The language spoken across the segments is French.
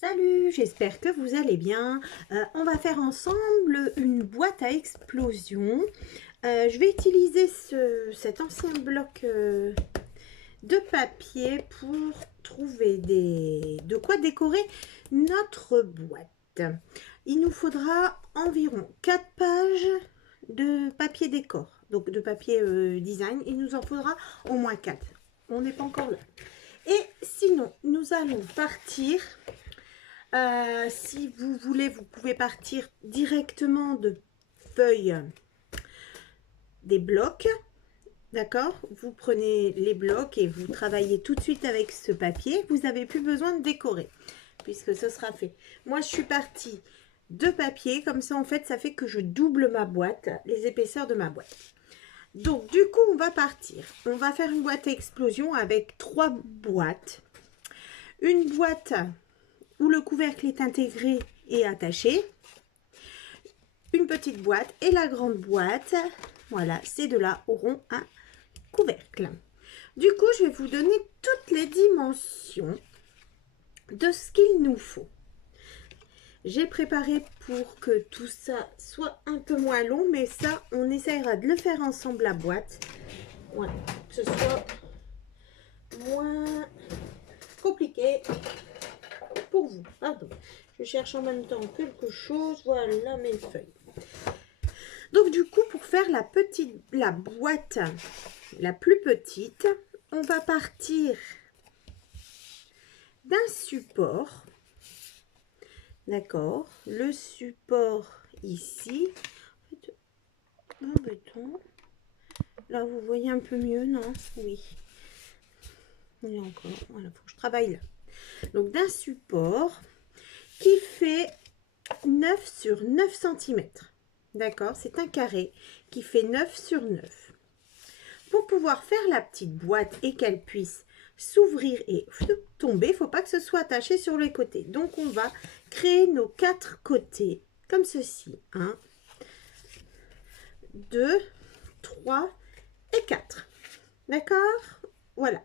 Salut, j'espère que vous allez bien. On va faire ensemble une boîte à explosion. Je vais utiliser cet ancien bloc de papier pour trouver de quoi décorer notre boîte. Il nous faudra environ 4 pages de papier décor, donc de papier design. Il nous en faudra au moins 4. On n'est pas encore là. Et sinon, nous allons partir. Si vous voulez, vous pouvez partir directement de feuilles des blocs. D'accord? Vous prenez les blocs et vous travaillez tout de suite avec ce papier. Vous n'avez plus besoin de décorer puisque ce sera fait. Moi, je suis partie de papier. Comme ça, en fait, ça fait que je double ma boîte, les épaisseurs de ma boîte. Donc, du coup, on va partir. On va faire une boîte à explosion avec 3 boîtes. Une boîte où le couvercle est intégré et attaché, une petite boîte et la grande boîte. Voilà, ces deux-là auront un couvercle. Du coup, je vais vous donner toutes les dimensions de ce qu'il nous faut. J'ai préparé pour que tout ça soit un peu moins long, mais ça, on essaiera de le faire ensemble la boîte. Voilà, que ce soit moins compliqué pour vous. Pardon, je cherche en même temps quelque chose. Voilà mes feuilles. Donc du coup, pour faire la boîte la plus petite, on va partir d'un support. D'accord, le support ici. En béton. Là, vous voyez un peu mieux, non? Oui. Il y a encore. Voilà, faut que je travaille là. Donc d'un support qui fait 9 sur 9 cm. D'accord, c'est un carré qui fait 9 sur 9. Pour pouvoir faire la petite boîte et qu'elle puisse s'ouvrir et tomber, il ne faut pas que ce soit attaché sur les côtés. Donc on va créer nos 4 côtés comme ceci. 1, 2, 3 et 4. D'accord? Voilà.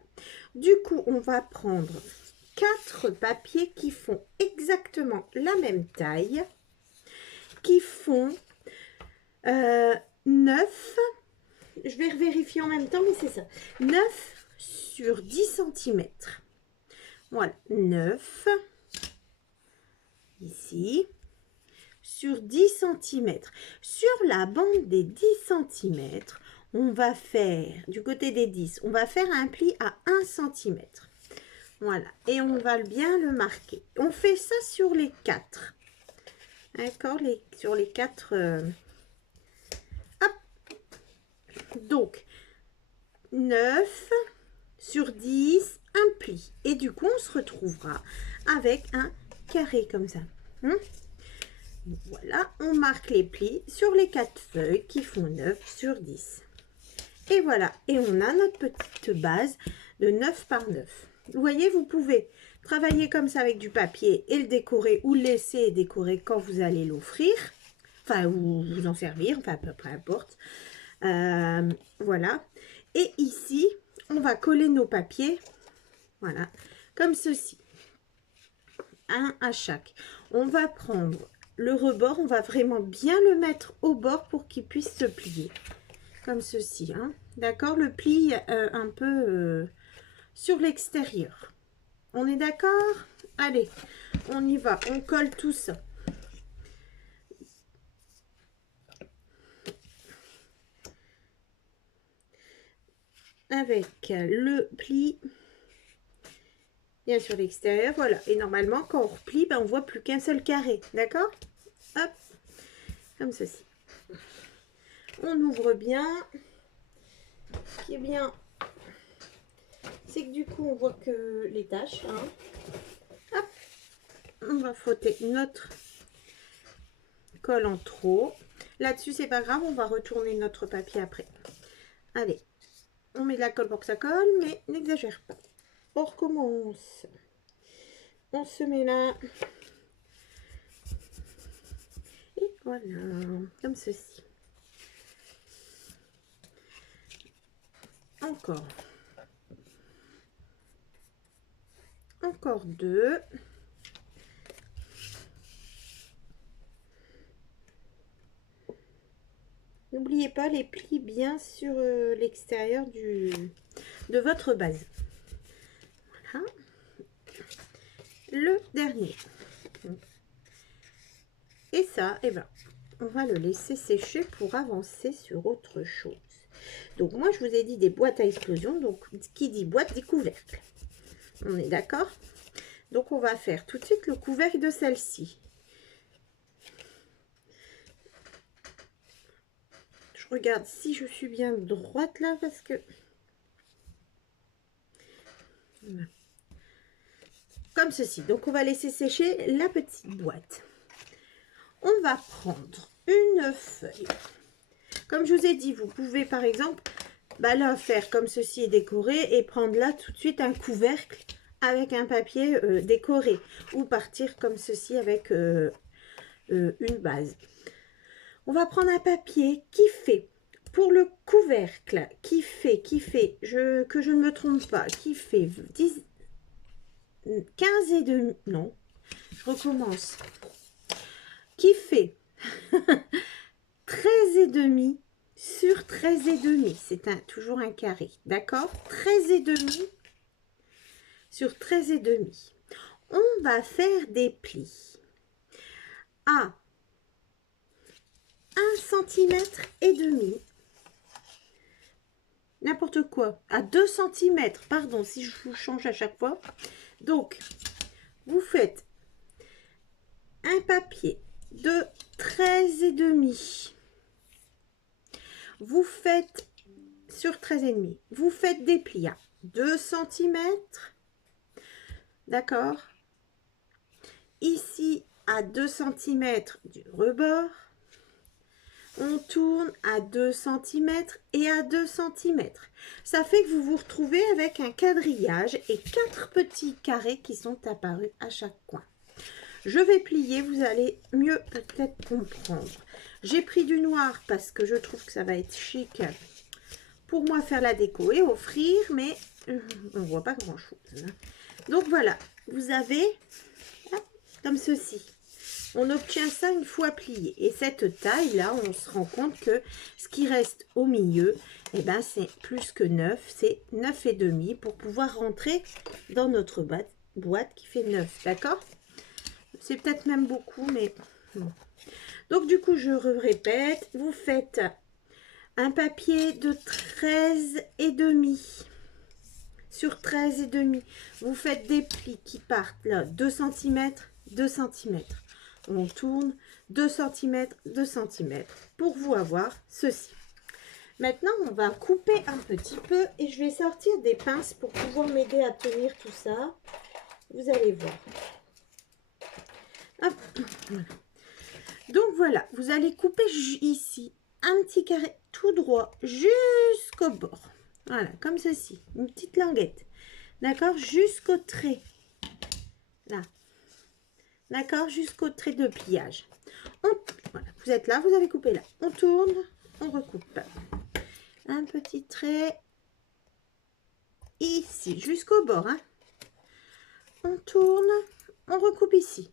Du coup, on va prendre 4 papiers qui font exactement la même taille, qui font 9, je vais vérifier en même temps, mais c'est ça, 9 sur 10 cm. Voilà, 9, ici, sur 10 cm. Sur la bande des 10 cm, on va faire, du côté des 10, on va faire un pli à 1 cm. Voilà, et on va bien le marquer. On fait ça sur les 4. D'accord, sur les 4... Donc, 9 sur 10, un pli. Et du coup, on se retrouvera avec un carré comme ça. Voilà, on marque les plis sur les 4 feuilles qui font 9 sur 10. Et voilà, et on a notre petite base de 9 par 9. Vous voyez, vous pouvez travailler comme ça avec du papier et le décorer ou le laisser décorer quand vous allez l'offrir. Enfin, ou vous en servir, enfin, peu importe. Voilà. Et ici, on va coller nos papiers. Voilà, comme ceci. Un à chaque. On va prendre le rebord, on va vraiment bien le mettre au bord pour qu'il puisse se plier. Comme ceci, hein. D'accord? Le pli un peu sur l'extérieur. On est d'accord? Allez, on y va. On colle tout ça. Avec le pli bien sur l'extérieur. Voilà. Et normalement, quand on replie, ben, on voit plus qu'un seul carré. D'accord? Hop. Comme ceci. On ouvre bien. Ce qui est bien, c'est que du coup, on voit que les taches. Hein. Hop. On va frotter notre colle en trop. Là-dessus, c'est pas grave. On va retourner notre papier après. Allez. On met de la colle pour que ça colle, mais n'exagère pas. On recommence. On se met là. Et voilà, comme ceci. Encore. Encore 2. N'oubliez pas les plis bien sur l'extérieur de votre base. Voilà. Le dernier. Et ça, eh ben, on va le laisser sécher pour avancer sur autre chose. Donc moi, je vous ai dit des boîtes à explosion. Donc, qui dit boîte dit couvercle. On est d'accord? Donc, on va faire tout de suite le couvercle de celle-ci. Je regarde si je suis bien droite là, parce que... Voilà. Comme ceci. Donc, on va laisser sécher la petite boîte. On va prendre une feuille. Comme je vous ai dit, vous pouvez par exemple là faire comme ceci et décorer et prendre là tout de suite un couvercle avec un papier décoré ou partir comme ceci avec une base. On va prendre un papier qui fait pour le couvercle, que je ne me trompe pas, qui fait 15 et demi, non, je recommence, qui fait 13 et demi sur 13 et demi, c'est toujours un carré, d'accord? 13 et demi sur 13 et demi. On va faire des plis à 1 cm et demi, n'importe quoi, à 2 cm, pardon, si je vous change à chaque fois. Donc, vous faites un papier de 13 et demi. Vous faites sur 13 et demi. Vous faites des plis à 2 cm. D'accord? Ici, à 2 cm du rebord. On tourne à 2 cm et à 2 cm. Ça fait que vous vous retrouvez avec un quadrillage et 4 petits carrés qui sont apparus à chaque coin. Je vais plier, vous allez mieux peut-être comprendre. J'ai pris du noir parce que je trouve que ça va être chic pour moi faire la déco et offrir, mais on ne voit pas grand-chose. Donc voilà, vous avez comme ceci. On obtient ça une fois plié. Et cette taille-là, on se rend compte que ce qui reste au milieu, eh ben, c'est plus que 9. C'est 9 et demi pour pouvoir rentrer dans notre boîte qui fait 9. D'accord? C'est peut-être même beaucoup, mais bon. Donc, du coup, je répète. Vous faites un papier de 13 et demi sur 13 et demi. Vous faites des plis qui partent là, 2 cm, 2 cm. On tourne 2 cm, 2 cm pour vous avoir ceci. Maintenant, on va couper un petit peu et je vais sortir des pinces pour pouvoir m'aider à tenir tout ça. Vous allez voir. Hop, voilà. Donc voilà, vous allez couper ici un petit carré tout droit jusqu'au bord. Voilà, comme ceci, une petite languette. D'accord, jusqu'au trait. Là. D'accord, jusqu'au trait de pliage. Voilà, vous êtes là, vous avez coupé là. On tourne, on recoupe. Un petit trait ici, jusqu'au bord. Hein. On tourne, on recoupe ici.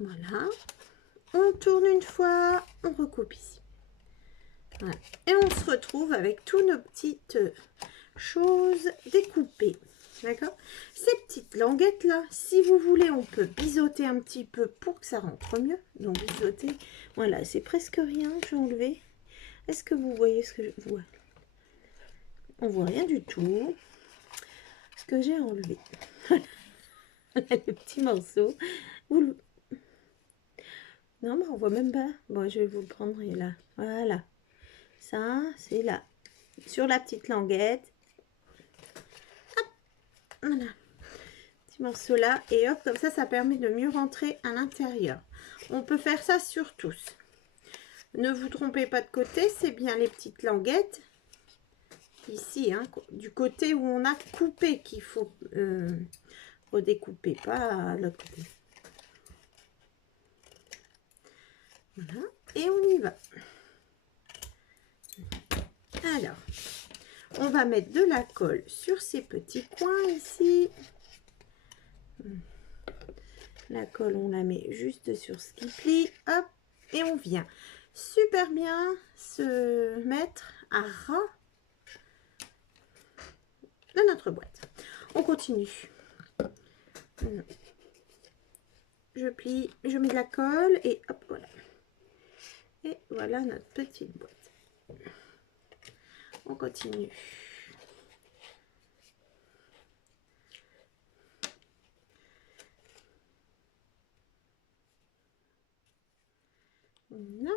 Voilà. On tourne une fois, on recoupe ici. Voilà. Et on se retrouve avec tous nos petites choses découpées. D'accord? Ces petites languettes là, si vous voulez, on peut biseauter un petit peu pour que ça rentre mieux. Donc biseauter, voilà, c'est presque rien que j'ai enlevé. Est-ce que vous voyez ce que je vois? On voit rien du tout. Ce que j'ai enlevé. Les petits morceaux. Non, mais on voit même pas. Bon, je vais vous le prendre là. Voilà. Ça, c'est là. Sur la petite languette. Hop. Voilà. Petit morceau là. Et hop, comme ça permet de mieux rentrer à l'intérieur. On peut faire ça sur tous. Ne vous trompez pas de côté. C'est bien les petites languettes. Ici, hein, du côté où on a coupé qu'il faut redécouper. Pas à l'autre côté. Voilà. Et on y va. Alors, on va mettre de la colle sur ces petits coins ici. La colle, on la met juste sur ce qui plie. Hop, et on vient super bien se mettre à ras de notre boîte. On continue. Je plie, je mets de la colle et hop, voilà. Et voilà notre petite boîte. On continue. Voilà.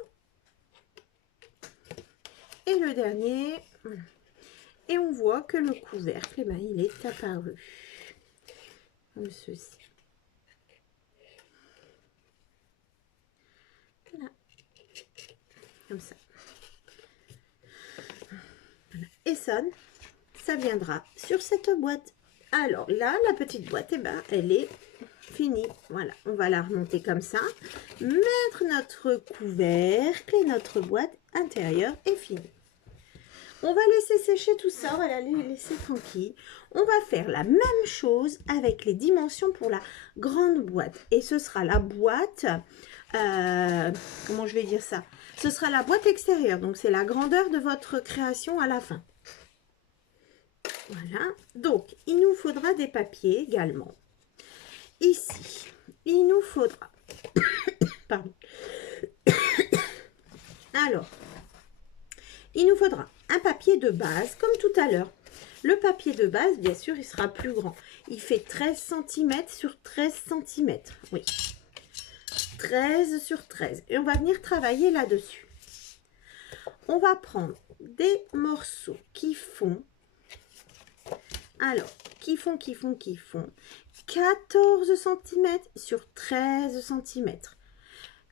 Et le dernier. Et on voit que le couvercle, eh ben, il est apparu. Comme ceci. Voilà. Comme ça. Voilà. Et ça viendra sur cette boîte. Alors là, la petite boîte, eh ben, elle est finie. Voilà, on va la remonter comme ça. Mettre notre couvercle et notre boîte intérieure est finie. On va laisser sécher tout ça, on va la laisser tranquille. On va faire la même chose avec les dimensions pour la grande boîte. Et ce sera la boîte, comment je vais dire ça? Ce sera la boîte extérieure, donc c'est la grandeur de votre création à la fin. Voilà, donc il nous faudra des papiers également. Ici, il nous faudra, pardon, alors, il nous faudra un papier de base, comme tout à l'heure. Le papier de base, bien sûr, il sera plus grand. Il fait 13 cm sur 13 cm. Oui. 13 sur 13. Et on va venir travailler là-dessus. On va prendre des morceaux qui font... Alors, qui font 14 cm sur 13 cm.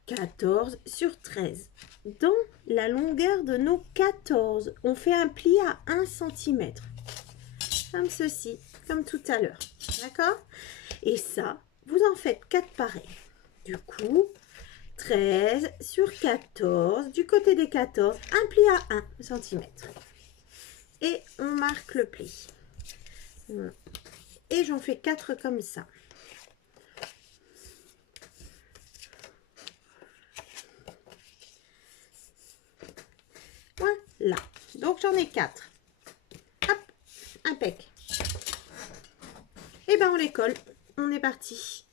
14 sur 13. Dans la longueur de nos 14, on fait un pli à 1 cm. Comme ceci, comme tout à l'heure. D'accord? Et ça, vous en faites 4 pareils. Du coup, 13 sur 14. Du côté des 14, un pli à 1 cm. Et on marque le pli. Et j'en fais 4 comme ça. Voilà. Donc j'en ai 4. Hop, impec. Et ben on les colle. On est parti.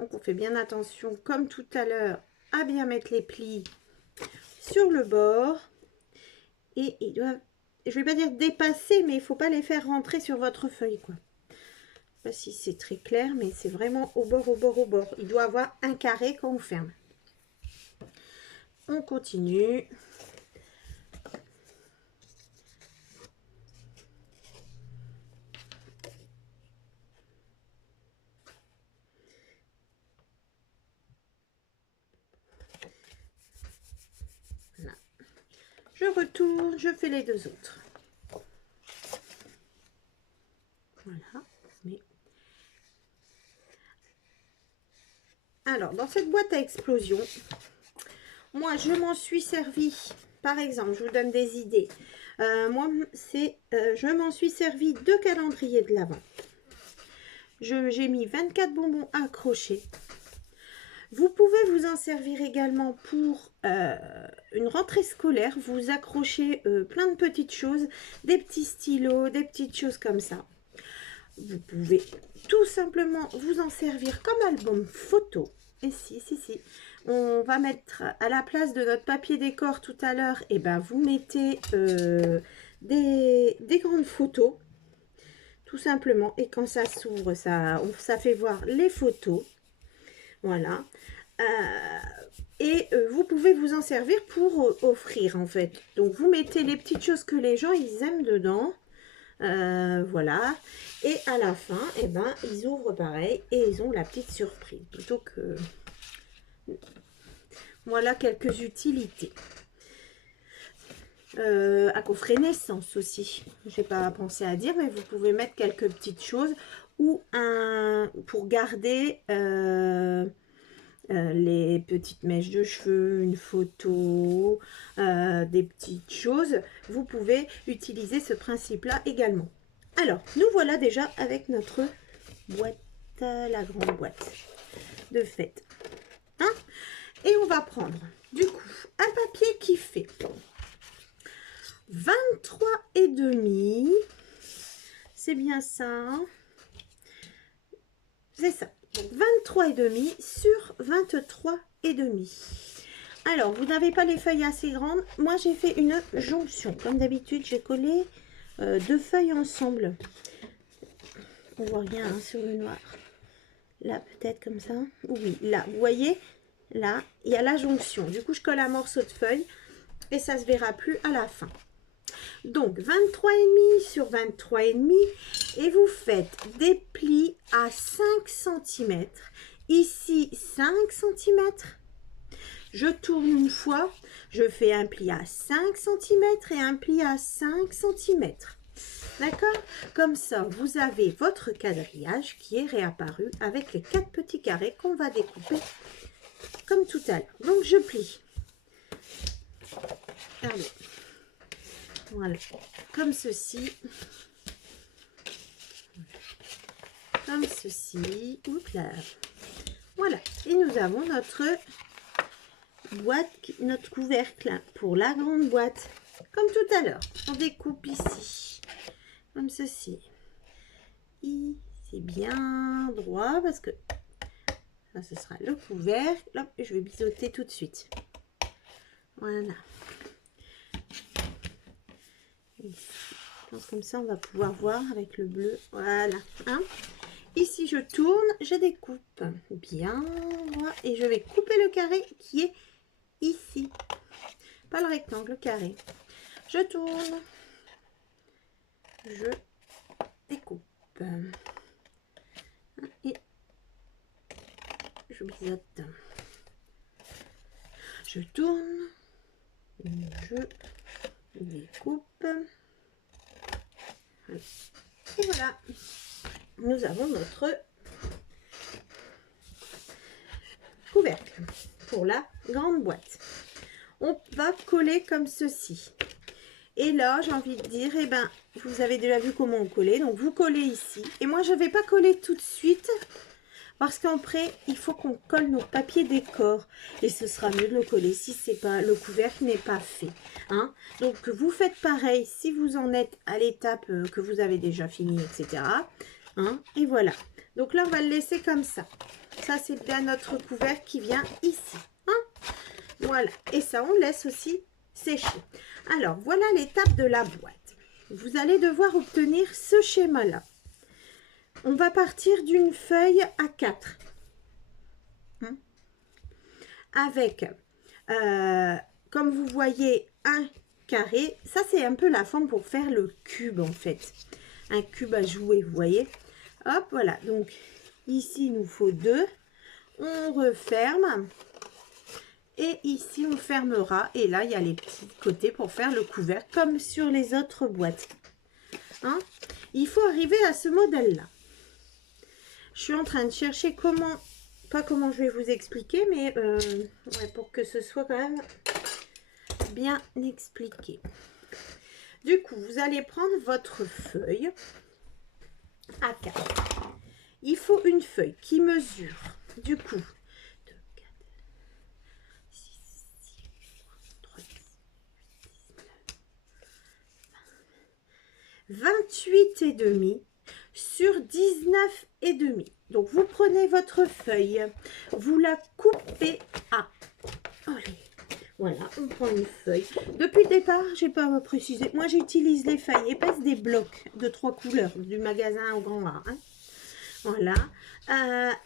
Donc on fait bien attention, comme tout à l'heure, à bien mettre les plis sur le bord. Et ils doivent, je vais pas dire dépasser, mais il faut pas les faire rentrer sur votre feuille, quoi. Je sais pas si c'est très clair, mais c'est vraiment au bord, au bord, au bord. Il doit avoir un carré quand on ferme. On continue. Voilà. Je retourne, je fais les deux autres. Voilà. Mais... Alors, dans cette boîte à explosion, moi, je m'en suis servi. Par exemple, je vous donne des idées. Moi, je m'en suis servi de calendrier de l'Avent. J'ai mis 24 bonbons accrochés. Vous pouvez vous en servir également pour une rentrée scolaire. Vous accrochez plein de petites choses, des petits stylos, des petites choses comme ça. Vous pouvez tout simplement vous en servir comme album photo. Et si. On va mettre à la place de notre papier décor tout à l'heure, et ben vous mettez des grandes photos, tout simplement. Et quand ça s'ouvre, ça fait voir les photos. Voilà. Vous pouvez vous en servir pour offrir, en fait. Donc, vous mettez les petites choses que les gens, ils aiment dedans. Voilà. Et à la fin, eh ben, ils ouvrent pareil et ils ont la petite surprise. Plutôt que... Voilà quelques utilités. À coffret naissance aussi. Je n'ai pas pensé à dire, mais vous pouvez mettre quelques petites choses ou pour garder les petites mèches de cheveux, une photo, des petites choses. Vous pouvez utiliser ce principe-là également. Alors, nous voilà déjà avec notre boîte, la grande boîte de fête. Hein? Et on va prendre Du coup, un papier qui fait 23,5. C'est bien ça. Hein, c'est ça. Donc 23,5 sur 23,5. Alors, vous n'avez pas les feuilles assez grandes. Moi, j'ai fait une jonction. Comme d'habitude, j'ai collé 2 feuilles ensemble. On voit rien hein, sur le noir. Là, peut-être comme ça. Oui, là, vous voyez, là, il y a la jonction. Du coup, je colle un morceau de feuille et ça se verra plus à la fin. Donc, 23,5 sur 23,5 et vous faites des plis à 5 cm. Ici, 5 cm. Je tourne une fois, je fais un pli à 5 cm et un pli à 5 cm. D'accord? Comme ça, vous avez votre quadrillage qui est réapparu avec les 4 petits carrés qu'on va découper comme tout à l'heure. Donc, je plie. Allez. Voilà. Comme ceci. Comme ceci. Oups là. Voilà. Et nous avons notre boîte, notre couvercle pour la grande boîte. Comme tout à l'heure. On découpe ici. Comme ceci. C'est bien droit parce que ça, ce sera le couvercle. Hop, je vais biseauter tout de suite. Voilà. Ici. Je pense comme ça, on va pouvoir voir avec le bleu. Voilà. Hein? Ici, je tourne, je découpe bien droit et je vais couper le carré qui est ici. Pas le rectangle, le carré. Je tourne. Je découpe. Et je biseaute. Je tourne. Je découpe. Et voilà. Nous avons notre couvercle pour la grande boîte. On va coller comme ceci. Et là, j'ai envie de dire, eh ben, vous avez déjà vu comment on collait. Donc, vous collez ici. Et moi, je ne vais pas coller tout de suite parce qu'après, il faut qu'on colle nos papiers décor. Et ce sera mieux de le coller si c'est pas, le couvercle n'est pas fait. Hein? Donc, vous faites pareil si vous en êtes à l'étape que vous avez déjà fini, etc. Hein? Et voilà. Donc là, on va le laisser comme ça. Ça, c'est bien notre couvercle qui vient ici. Hein? Voilà. Et ça, on laisse aussi sécher. Alors, voilà l'étape de la boîte. Vous allez devoir obtenir ce schéma-là. On va partir d'une feuille à 4. Hein? Avec, comme vous voyez, un carré. Ça, c'est un peu la forme pour faire le cube, en fait. Un cube à jouer, vous voyez. Hop, voilà. Donc, ici, il nous faut 2. On referme. Et ici, on fermera. Et là, il y a les petits côtés pour faire le couvercle, comme sur les autres boîtes. Hein? Il faut arriver à ce modèle-là. Je suis en train de chercher comment... Pas comment je vais vous expliquer, mais ouais, pour que ce soit quand même bien expliqué. Du coup, vous allez prendre votre feuille à 4. Il faut une feuille qui mesure, du coup, 2, 4, 6, 7, 3, 28,5 sur 19,5. Donc, vous prenez votre feuille, vous la coupez à... Allez, voilà, on prend une feuille. Depuis le départ, je n'ai pas précisé. Moi, j'utilise les feuilles épaisses des blocs de 3 couleurs du magasin au Grand A. Hein. Voilà,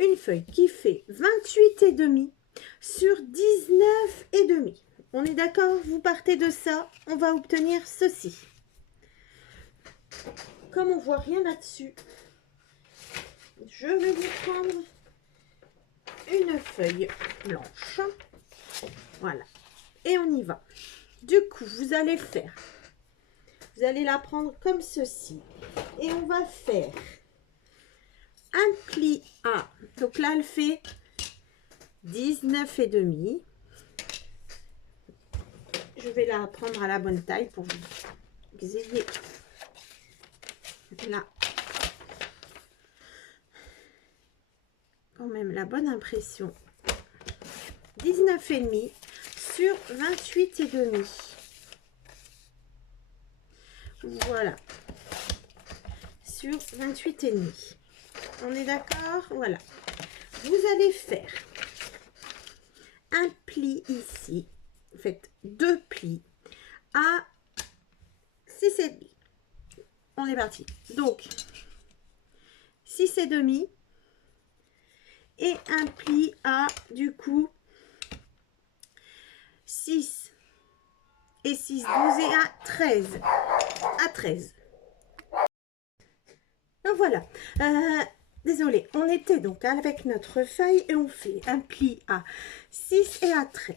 une feuille qui fait 28,5 sur 19,5. On est d'accord? Vous partez de ça, on va obtenir ceci. Comme on voit rien là-dessus, je vais vous prendre une feuille blanche. Voilà. Et on y va. Du coup, vous allez faire, vous allez la prendre comme ceci. Et on va faire un pli à, donc là, elle fait 19,5. Je vais la prendre à la bonne taille pour que vous ayez là quand même la bonne impression. 19,5 sur 28 et demi. Voilà. Sur 28 et demi. On est d'accord? Voilà. Vous allez faire un pli ici. Vous faites 2 plis à 6 et demi. On est parti. Donc, 6 et demi. Et un pli à, du coup, 6 et 6, 12 et à 13. À 13. Donc voilà. Désolé, on était donc avec notre feuille et on fait un pli à 6 et à 13.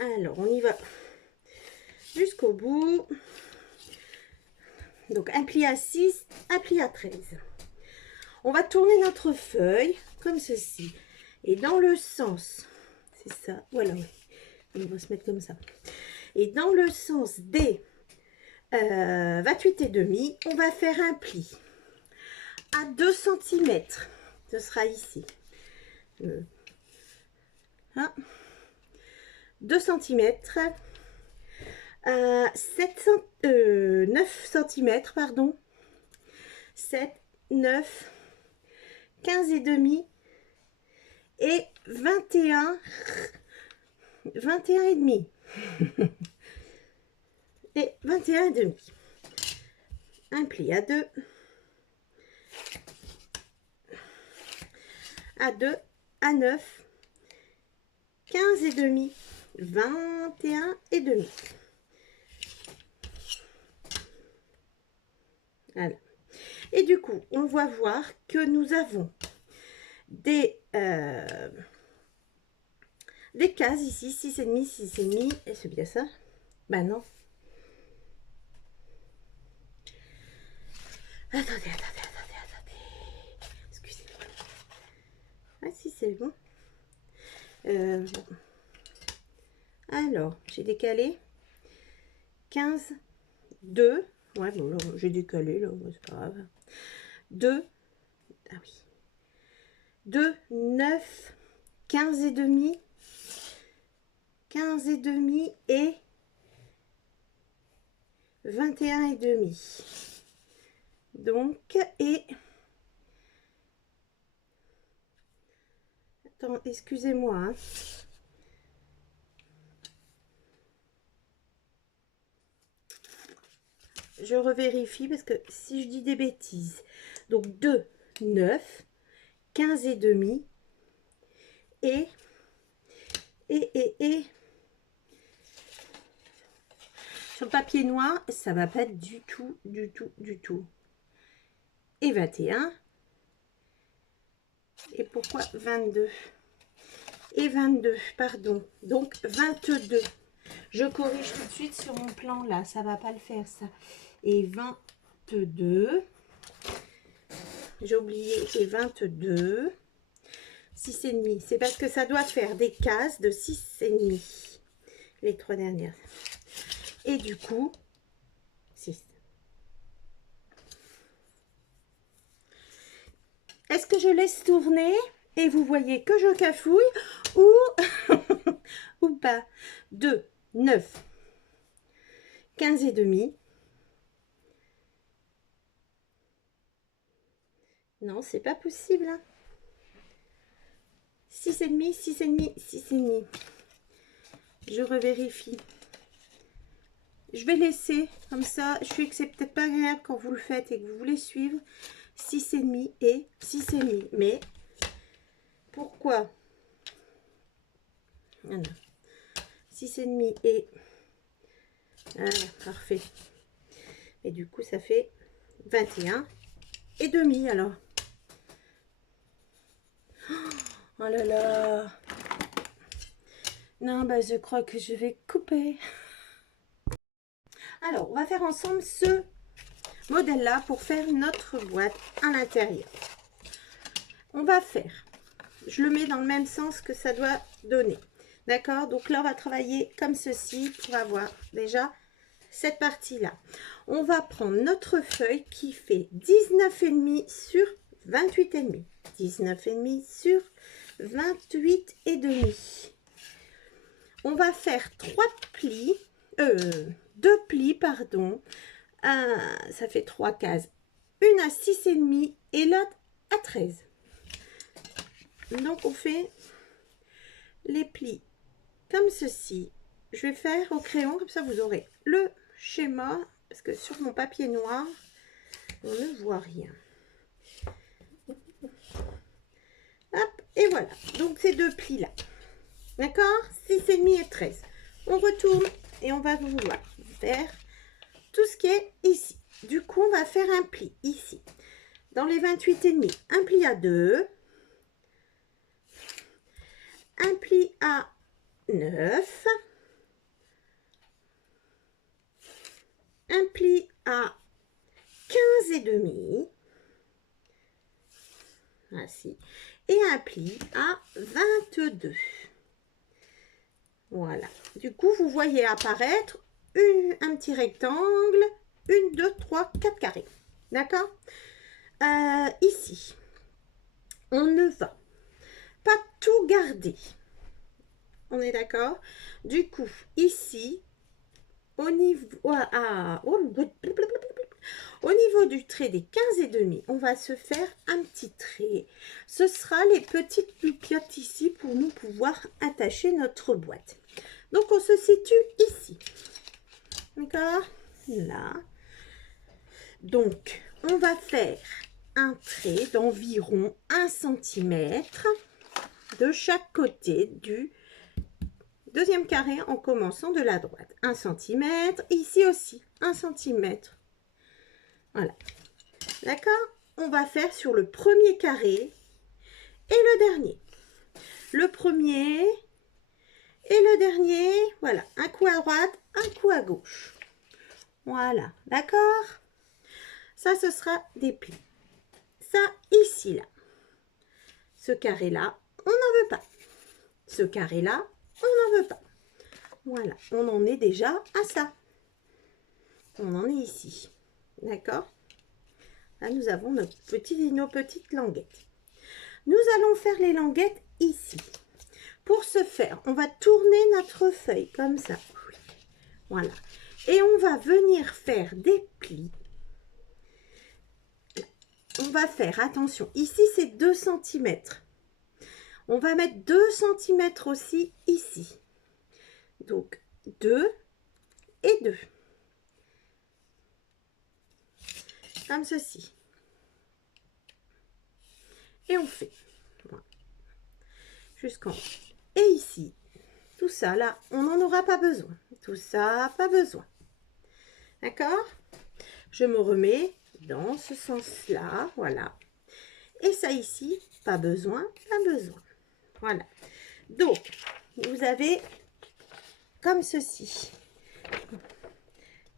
Alors, on y va jusqu'au bout. Donc, un pli à 6, un pli à 13. On va tourner notre feuille comme ceci. Et dans le sens, c'est ça, voilà, oui. On va se mettre comme ça. Et dans le sens des 28 et demi, on va faire un pli à 2 cm. Ce sera ici. 2 cm. 9 cm, pardon. 7, 9, 15 et demi et 21 et demi. Et 21 et demi. Un pli à 2. À 2, à 9, 15 et demi, 21 et demi. Voilà. Et du coup, on va voir que nous avons des cases ici, 6 et demi, 6 et demi. Et c'est bien ça? Ben non. Attendez. Excusez-moi. Ah si, c'est bon. Bon. Alors, j'ai décalé 15, 2. Ouais, bon, là, j'ai décalé, là, c'est pas grave. 2, ah oui. 2, 9, 15 et demi. 15 et demi et 21 et demi. Donc, et... Attends, excusez-moi, hein. Je revérifie parce que si je dis des bêtises. Donc 2, 9, 15 et demi et sur le papier noir, ça va pas être du tout. Et 21. Et pourquoi 22? Et 22, pardon. Donc 22. Je corrige tout de suite sur mon plan là, ça va pas le faire ça. Et 22. J'ai oublié, et 22. 6 et demi. C'est parce que ça doit faire des cases de 6 et demi. Les 3 dernières. Et du coup, 6. Est-ce que je laisse tourner et vous voyez que je cafouille ou, ou pas? 2, 9, 15 et demi. Non, c'est pas possible. Hein. 6 et demi, 6 et demi, 6 et demi. Je revérifie. Je vais laisser comme ça. Je sais que c'est peut-être pas agréable quand vous le faites et que vous voulez suivre. 6 et demi et 6 et demi. Mais pourquoi? Voilà. 6 et demi et voilà, parfait. Et du coup, ça fait 21 et demi alors. Oh là là. Non, bah je crois que je vais couper. Alors, on va faire ensemble ce modèle-là pour faire notre boîte à l'intérieur. On va faire, je le mets dans le même sens que ça doit donner. D'accord? Donc là, on va travailler comme ceci pour avoir déjà cette partie-là. On va prendre notre feuille qui fait 19,5 sur 28,5. 19,5 sur 28,5. On va faire 2 plis, pardon. Ça fait 3 cases. Une à 6,5 et l'autre à 13. Donc on fait les plis comme ceci. Je vais faire au crayon, comme ça vous aurez le schéma, parce que sur mon papier noir, on ne voit rien. Hop, et voilà. Donc ces 2 plis là. D'accord? 6,5 et 13. On retourne et on va vouloir faire tout ce qui est ici. Du coup, on va faire un pli ici. Dans les 28,5, un pli à 2. Un pli à 9. Un pli à 15,5. Ainsi. Et un pli à 22. Voilà. Du coup, vous voyez apparaître un petit rectangle, 1, 2, 3, 4 carrés. D'accord? Ici, on ne va pas tout garder. On est d'accord? Du coup, ici, au niveau du trait des 15,5, on va se faire un petit trait. Ce sera les petites loupiottes ici pour nous pouvoir attacher notre boîte. Donc, on se situe ici. D'accord? Là. Donc, on va faire un trait d'environ 1 cm de chaque côté du deuxième carré en commençant de la droite. 1 cm. Ici aussi, 1 cm. Voilà. D'accord? On va faire sur le premier carré et le dernier. Le premier et le dernier. Voilà. Un coup à droite, un coup à gauche. Voilà. D'accord? Ça, ce sera des plis. Ça, ici, là. Ce carré-là, on n'en veut pas. Ce carré-là, on n'en veut pas. Voilà. On en est déjà à ça. On en est ici. D'accord? Là, nous avons nos petites languettes. Nous allons faire les languettes ici. Pour ce faire, on va tourner notre feuille comme ça. Voilà. Et on va venir faire des plis. On va faire, attention, ici c'est 2 cm. On va mettre 2 cm aussi ici. Donc 2 et 2. Comme ceci. Et on fait. Voilà. Jusqu'en haut. Et ici, tout ça là, on n'en aura pas besoin. Tout ça, pas besoin. D'accord? Je me remets dans ce sens-là, voilà. Et ça ici, pas besoin, pas besoin. Voilà. Donc, vous avez comme ceci.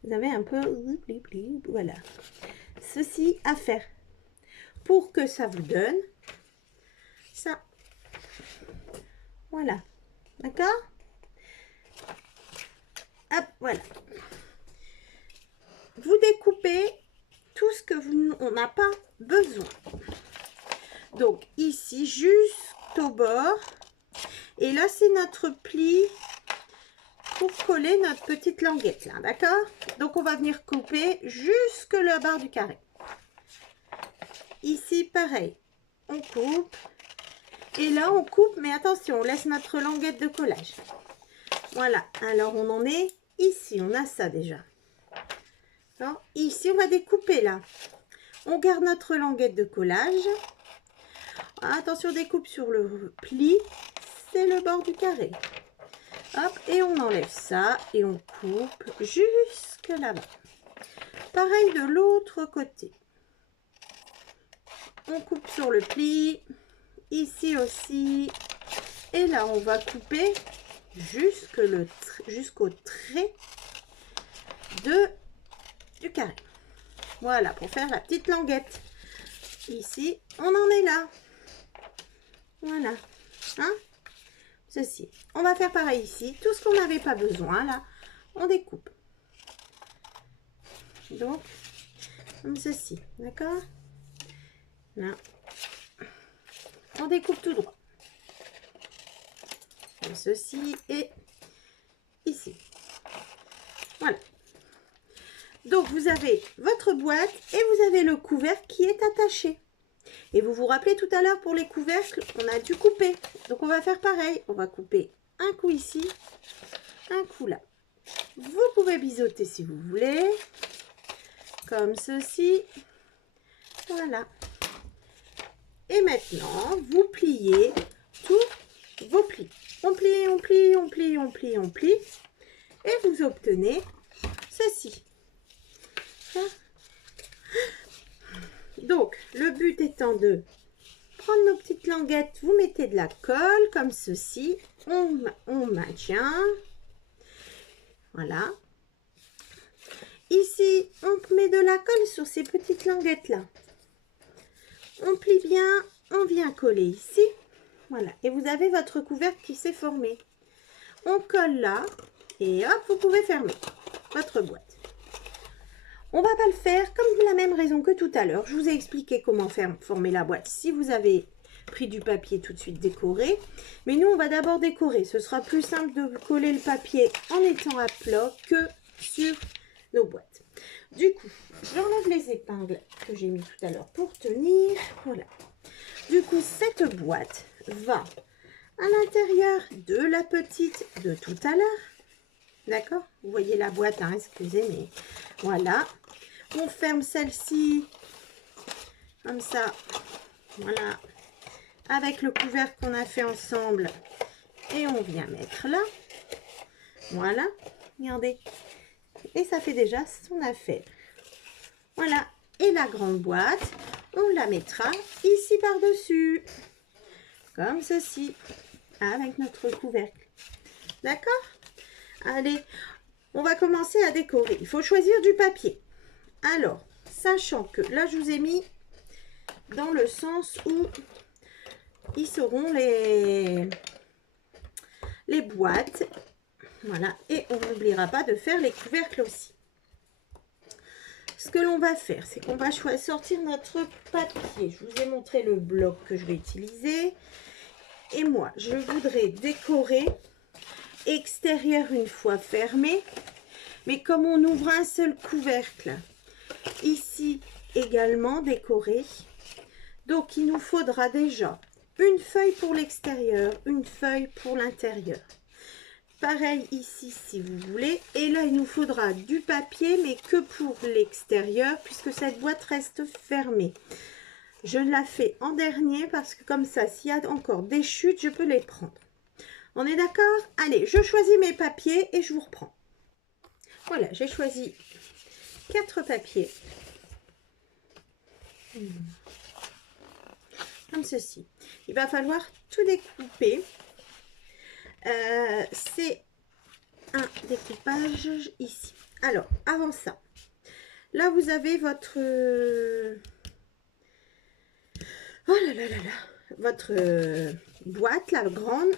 Vous avez un peu, voilà. Ceci à faire pour que ça vous donne ça. Voilà. D'accord? Hop, voilà. Vous découpez tout ce que on n'a pas besoin. Donc ici juste au bord, et là c'est notre pli pour coller notre petite languette là, d'accord? Donc on va venir couper jusque la barre du carré. Ici pareil, on coupe, et là on coupe, mais attention, on laisse notre languette de collage. Voilà, alors on en est ici, on a ça déjà. Alors, ici on va découper là, on garde notre languette de collage. Attention, découpe sur le pli, c'est le bord du carré. Hop, et on enlève ça et on coupe jusque là-bas. Pareil de l'autre côté. On coupe sur le pli, ici aussi. Et là, on va couper jusqu'au trait du carré. Voilà, pour faire la petite languette. Ici, on en est là. Voilà. Hein? Ceci. On va faire pareil ici. Tout ce qu'on n'avait pas besoin, là, on découpe. Donc, comme ceci. D'accord? Là, on découpe tout droit. Comme ceci et ici. Voilà. Donc, vous avez votre boîte et vous avez le couvercle qui est attaché. Et vous vous rappelez tout à l'heure pour les couvercles, on a dû couper. Donc, on va faire pareil. On va couper un coup ici, un coup là. Vous pouvez biseauter si vous voulez. Comme ceci. Voilà. Et maintenant, vous pliez tous vos plis. On plie, on plie, on plie, on plie, on plie. Et vous obtenez ceci. Donc, le but étant de prendre nos petites languettes, vous mettez de la colle comme ceci. On maintient. Voilà. Ici, on met de la colle sur ces petites languettes-là. On plie bien, on vient coller ici. Voilà. Et vous avez votre couvercle qui s'est formé. On colle là. Et hop, vous pouvez fermer votre boîte. On va pas le faire comme la même raison que tout à l'heure. Je vous ai expliqué comment former la boîte si vous avez pris du papier tout de suite décoré. Mais nous, on va d'abord décorer. Ce sera plus simple de coller le papier en étant à plat que sur nos boîtes. Du coup, j'enlève les épingles que j'ai mis tout à l'heure pour tenir. Voilà. Du coup, cette boîte va à l'intérieur de la petite de tout à l'heure. D'accord? Vous voyez la boîte, hein, excusez, mais voilà. On ferme celle-ci comme ça. Voilà. Avec le couvercle qu'on a fait ensemble. Et on vient mettre là. Voilà. Regardez. Et ça fait déjà son affaire. Voilà. Et la grande boîte, on la mettra ici par-dessus. Comme ceci. Avec notre couvercle. D'accord? Allez, on va commencer à décorer. Il faut choisir du papier. Alors, sachant que là, je vous ai mis dans le sens où ils seront les boîtes. Voilà, et on n'oubliera pas de faire les couvercles aussi. Ce que l'on va faire, c'est qu'on va sortir notre papier. Je vous ai montré le bloc que je vais utiliser. Et moi, je voudrais décorer extérieur une fois fermé. Mais comme on ouvre un seul couvercle, ici également décoré. Donc, il nous faudra déjà une feuille pour l'extérieur, une feuille pour l'intérieur. Pareil ici si vous voulez. Et là, il nous faudra du papier, mais que pour l'extérieur, puisque cette boîte reste fermée. Je la fais en dernier parce que comme ça, s'il y a encore des chutes, je peux les prendre. On est d'accord? Allez, je choisis mes papiers et je vous reprends. Voilà, j'ai choisi 4 papiers. Comme ceci. Il va falloir tout découper. C'est un découpage ici. Alors, avant ça, là vous avez votre oh là là là là, votre boîte, la grande,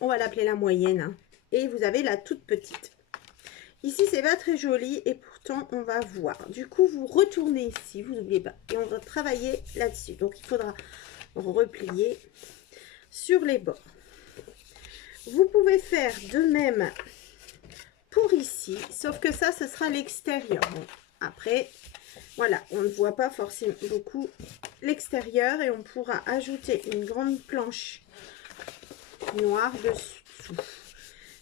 on va l'appeler la moyenne, hein, et vous avez la toute petite. Ici, c'est pas très joli et pourtant on va voir. Du coup, vous retournez ici, vous n'oubliez pas, et on va travailler là-dessus. Donc, il faudra replier sur les bords. Vous pouvez faire de même pour ici, sauf que ça, ce sera l'extérieur. Bon, après, voilà, on ne voit pas forcément beaucoup l'extérieur et on pourra ajouter une grande planche noire dessous.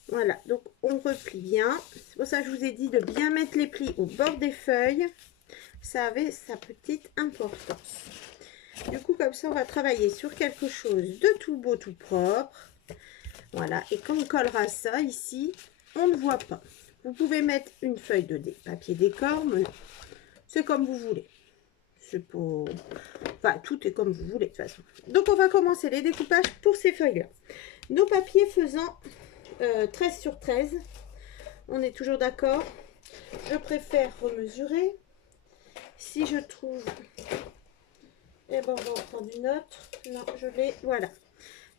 Voilà, donc on replie bien. C'est pour ça que je vous ai dit de bien mettre les plis au bord des feuilles. Ça avait sa petite importance. Du coup, comme ça, on va travailler sur quelque chose de tout beau, tout propre. Voilà, et quand on collera ça ici, on ne voit pas. Vous pouvez mettre une feuille de papier décor, mais c'est comme vous voulez. C'est pour... Enfin, tout est comme vous voulez de toute façon. Donc, on va commencer les découpages pour ces feuilles-là. Nos papiers faisant 13 sur 13. On est toujours d'accord. Je préfère remesurer. Si je trouve... Eh ben, on va en prendre une autre. Non, je l'ai... Voilà.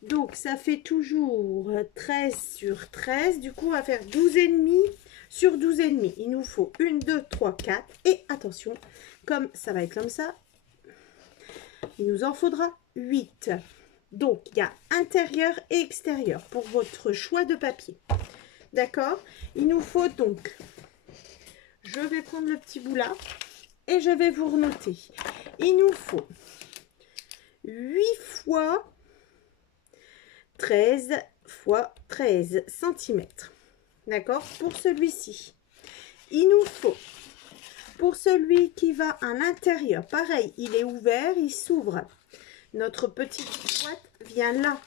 Donc, ça fait toujours 13 sur 13. Du coup, on va faire 12,5 sur 12,5. Il nous faut 1, 2, 3, 4. Et attention, comme ça va être comme ça, il nous en faudra 8. Donc, il y a intérieur et extérieur pour votre choix de papier. D'accord? Il nous faut donc, je vais prendre le petit bout là et je vais vous renoter. Il nous faut 8 fois 13 fois 13 cm. D'accord? Pour celui-ci. Il nous faut, pour celui qui va à l'intérieur, pareil, il est ouvert, il s'ouvre. Notre petite boîte vient là.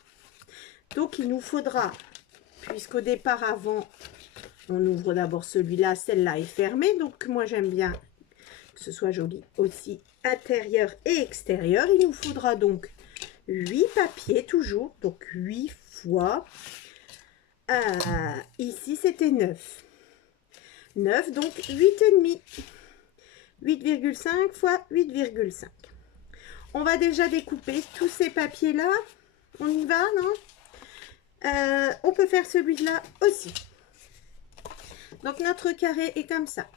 Donc, il nous faudra, puisqu'au départ, avant, on ouvre d'abord celui-là, celle-là est fermée. Donc, moi, j'aime bien que ce soit joli aussi, intérieur et extérieur. Il nous faudra donc 8 papiers, toujours. Donc, 8 fois, ici, c'était 9. 9, donc 8,5. 8,5 fois 8,5. On va déjà découper tous ces papiers-là. On y va, non? On peut faire celui-là aussi. Donc, notre carré est comme ça.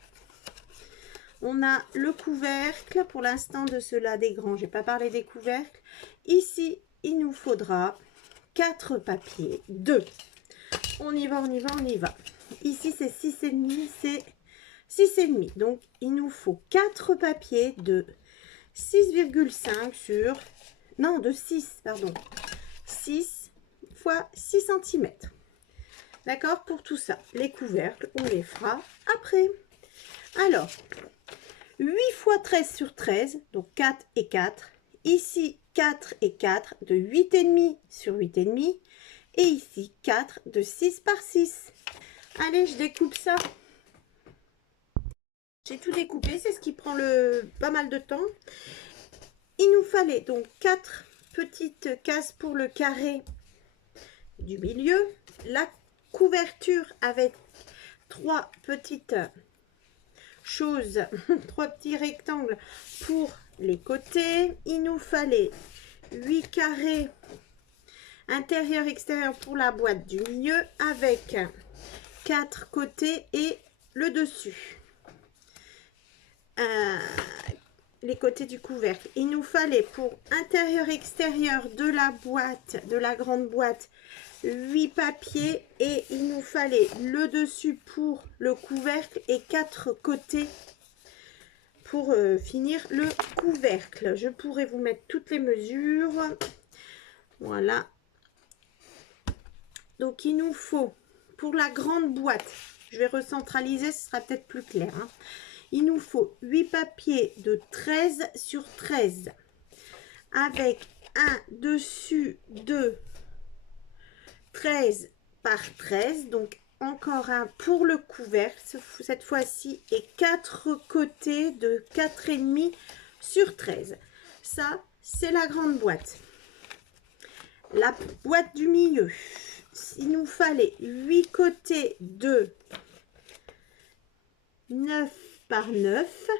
On a le couvercle, pour l'instant de ceux-là des grands, je n'ai pas parlé des couvercles. Ici, il nous faudra 4 papiers, 2. On y va, on y va, on y va. Ici, c'est 6,5, c'est 6,5. Donc, il nous faut 4 papiers de 6,5 sur... Non, de 6, pardon. 6 fois 6 cm. D'accord? Pour tout ça, les couvercles, on les fera après. Alors, 8 fois 13 sur 13, donc 4 et 4. Ici, 4 et 4, de 8,5 sur 8,5. Et ici, 4 de 6 par 6. Allez, je découpe ça. J'ai tout découpé, c'est ce qui prend pas mal de temps. Il nous fallait donc 4 petites cases pour le carré du milieu. La couverture avec 3 petites choses, 3 petits rectangles pour les côtés. Il nous fallait 8 carrés intérieur extérieur pour la boîte du milieu avec 4 côtés et le dessus. Les côtés du couvercle. Il nous fallait pour intérieur extérieur de la boîte, de la grande boîte, 8 papiers et il nous fallait le dessus pour le couvercle et 4 côtés pour finir le couvercle. Je pourrais vous mettre toutes les mesures. Voilà. Donc, il nous faut, pour la grande boîte, je vais recentraliser, ce sera peut-être plus clair. Hein. Il nous faut 8 papiers de 13 sur 13 avec un dessus de 13 par 13. Donc, encore un pour le couvercle cette fois-ci et 4 côtés de 4,5 sur 13. Ça, c'est la grande boîte. La boîte du milieu. Il nous fallait 8 côtés de 9 par 9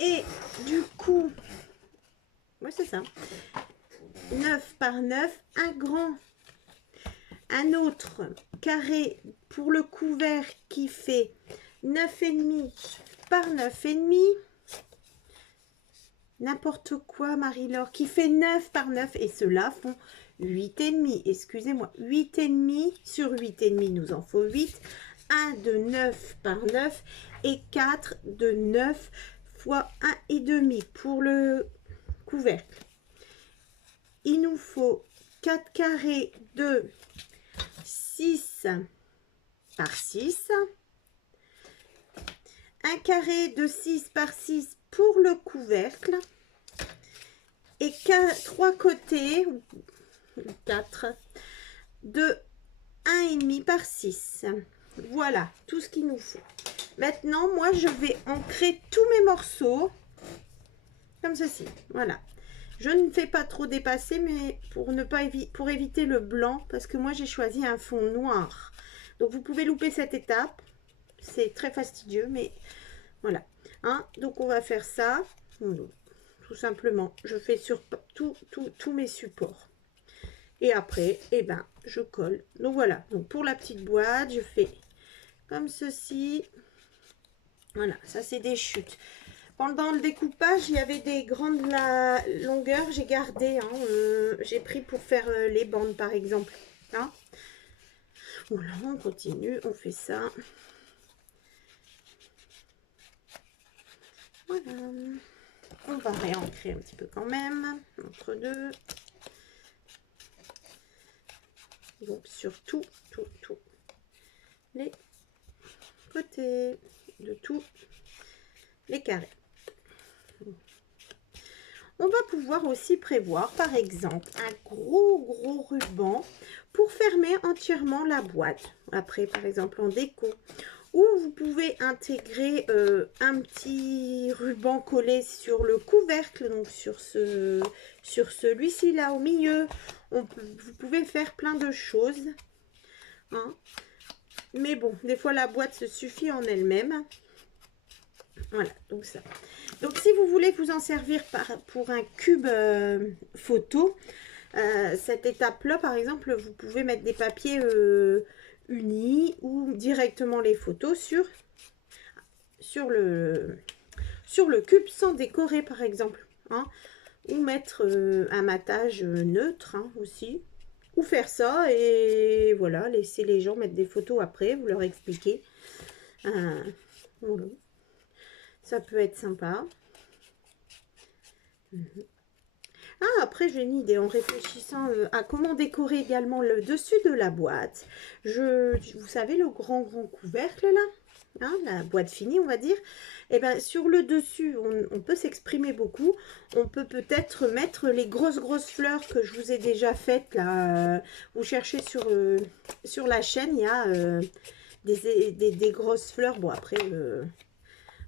et du coup, ouais, c'est ça, 9 par 9, un autre carré pour le couvercle qui fait 9,5 par 9,5, n'importe quoi Marie-Laure, qui fait 9 par 9 et ceux-là font 8,5, excusez-moi, 8,5 sur 8,5, nous en faut 8, 1 de 9 par 9 et 4 de 9 fois 1,5 pour le couvercle. Il nous faut 4 carrés de 6 par 6, un carré de 6 par 6 pour le couvercle et 3 côtés, 4 de 1,5 par 6. Voilà tout ce qu'il nous faut. Maintenant, moi, je vais ancrer tous mes morceaux comme ceci. Voilà. Je ne fais pas trop dépasser, mais pour éviter le blanc, parce que moi, j'ai choisi un fond noir. Donc, vous pouvez louper cette étape. C'est très fastidieux, mais voilà. Hein? Donc, on va faire ça. Tout simplement, je fais sur tous mes supports. Et après, eh ben, je colle. Donc, voilà. Donc, pour la petite boîte, je fais comme ceci. Voilà, ça, c'est des chutes. Pendant le découpage, il y avait des grandes longueurs, j'ai gardé, hein, j'ai pris pour faire les bandes par exemple. Hein. Voilà, on continue, on fait ça. Voilà. On va réancrer un petit peu quand même, entre deux. Donc sur tous les côtés de tous les carrés. On va pouvoir aussi prévoir, par exemple, un gros ruban pour fermer entièrement la boîte. Après, par exemple, en déco. Ou vous pouvez intégrer un petit ruban collé sur le couvercle, donc sur celui-ci là au milieu. Vous pouvez faire plein de choses. Hein. Mais bon, des fois la boîte se suffit en elle-même. Voilà, donc ça. Donc si vous voulez vous en servir pour un cube photo, cette étape-là, par exemple, vous pouvez mettre des papiers unis ou directement les photos sur le cube sans décorer, par exemple. Hein, ou mettre un matage neutre hein, aussi. Ou faire ça et voilà, laisser les gens mettre des photos après, vous leur expliquez. Voilà. Ça peut être sympa. Ah, après, j'ai une idée en réfléchissant à comment décorer également le dessus de la boîte. Vous savez, le grand couvercle là, hein, la boîte finie, on va dire. Et bien, sur le dessus, on peut s'exprimer beaucoup. On peut peut-être mettre les grosses fleurs que je vous ai déjà faites là. Vous cherchez sur la chaîne, il y a des grosses fleurs. Bon, après...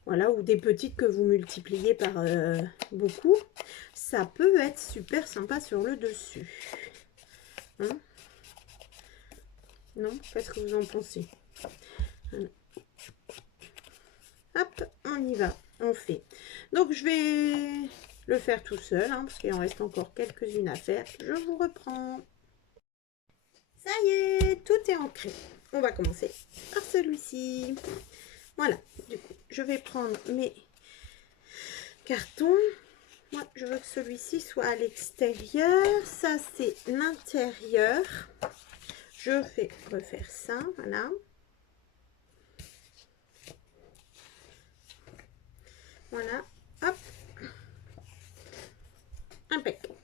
voilà, ou des petites que vous multipliez par beaucoup. Ça peut être super sympa sur le dessus. Hein? Non? Qu'est-ce que vous en pensez? Hop, on y va. On fait. Donc, je vais le faire tout seul, hein, parce qu'il en reste encore quelques-unes à faire. Je vous reprends. Ça y est, tout est ancré. On va commencer par celui-ci. Voilà, du coup, je vais prendre mes cartons. Moi, je veux que celui-ci soit à l'extérieur. Ça, c'est l'intérieur. Je vais refaire ça, voilà. Voilà, hop. Impeccable.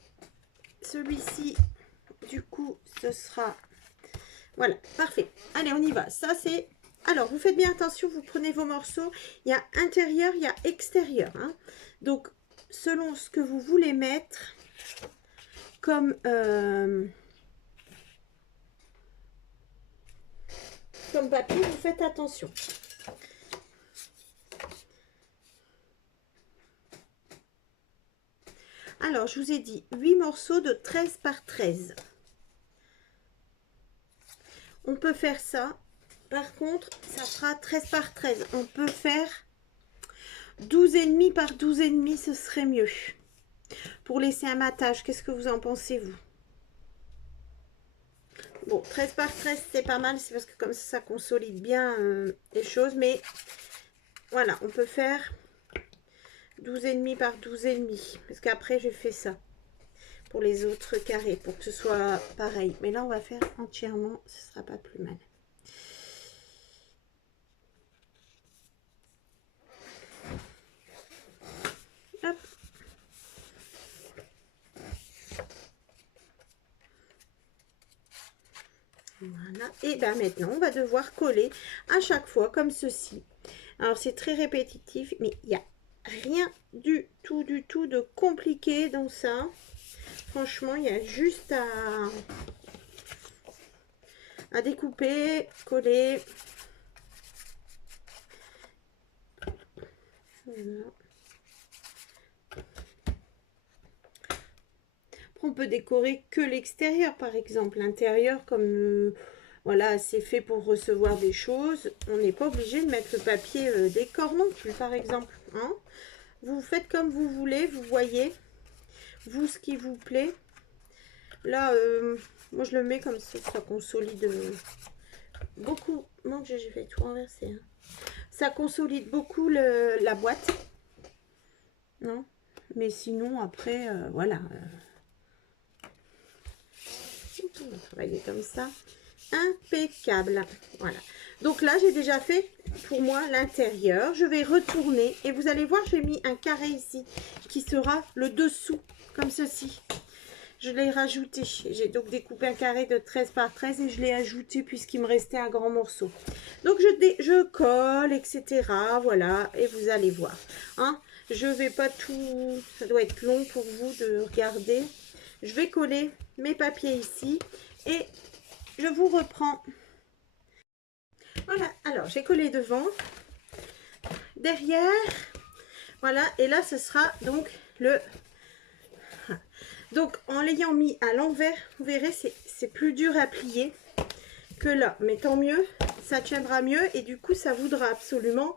Celui-ci, du coup, ce sera... Voilà, parfait. Allez, on y va. Ça, c'est... Alors, vous faites bien attention, vous prenez vos morceaux. Il y a intérieur, il y a extérieur. Hein. Donc, selon ce que vous voulez mettre comme papier, vous faites attention. Alors, je vous ai dit 8 morceaux de 13 par 13. On peut faire ça. Par contre, ça fera 13 par 13. On peut faire 12,5 par 12,5, ce serait mieux. Pour laisser un matage, qu'est-ce que vous en pensez, vous? Bon, 13 par 13, c'est pas mal. C'est parce que comme ça consolide bien les choses. Mais voilà, on peut faire 12,5 par 12,5. Parce qu'après, j'ai fait ça. Pour les autres carrés, pour que ce soit pareil. Mais là, on va faire entièrement. Ce sera pas plus mal. Hop. Voilà. Et bien maintenant, on va devoir coller à chaque fois comme ceci. Alors, c'est très répétitif, mais il n'y a rien du tout de compliqué dans ça. Franchement, il y a juste à découper, coller. Voilà. On peut décorer que l'extérieur, par exemple. L'intérieur, comme voilà, c'est fait pour recevoir des choses. On n'est pas obligé de mettre le papier décor non plus, par exemple. Hein. Vous faites comme vous voulez, vous voyez, vous, ce qui vous plaît. Là, moi, je le mets comme ça, ça consolide beaucoup. Mon Dieu, j'ai fait tout renverser. Hein. Ça consolide beaucoup la boîte. Non, mais sinon, après, voilà. On va travailler comme ça. Impeccable. Voilà. Donc là, j'ai déjà fait pour moi l'intérieur. Je vais retourner et vous allez voir, j'ai mis un carré ici qui sera le dessous, comme ceci. Je l'ai rajouté. J'ai donc découpé un carré de 13 par 13 et je l'ai ajouté puisqu'il me restait un grand morceau. Donc je colle, etc. Voilà, et vous allez voir. Hein, je vais pas tout... Ça doit être long pour vous de regarder. Je vais coller mes papiers ici et je vous reprends. Voilà, alors j'ai collé devant, derrière, voilà, et là ce sera donc le... Donc en l'ayant mis à l'envers, vous verrez, c'est plus dur à plier que là, mais tant mieux, ça tiendra mieux et du coup ça voudra absolument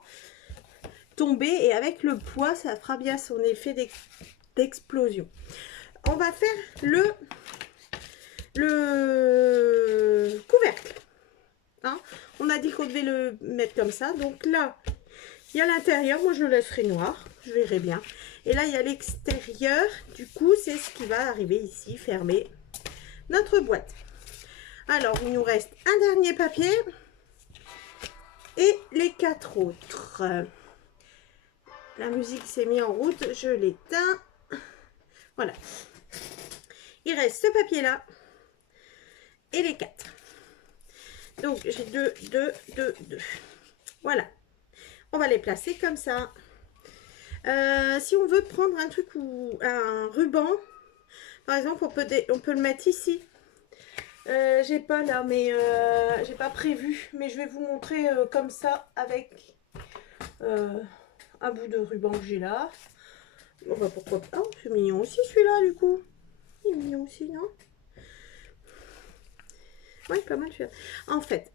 tomber et avec le poids, ça fera bien son effet d'explosion. On va faire le couvercle. Hein, on a dit qu'on devait le mettre comme ça. Donc là, il y a l'intérieur. Moi, je le laisserai noir. Je verrai bien. Et là, il y a l'extérieur. Du coup, c'est ce qui va arriver ici, fermer notre boîte. Alors, il nous reste un dernier papier. Et les 4 autres. La musique s'est mise en route. Je l'éteins. Voilà. Il reste ce papier-là. Et les 4. Donc, j'ai 2, 2, 2, 2. Voilà. On va les placer comme ça. Si on veut prendre un truc ou un ruban, par exemple, on peut le mettre ici. J'ai pas là, mais j'ai pas prévu. Mais je vais vous montrer comme ça avec un bout de ruban que j'ai là. Bon, bah, pourquoi pas. Oh, c'est mignon aussi celui-là, du coup. Il est mignon aussi, non? Ouais, pas mal celui-là. En fait,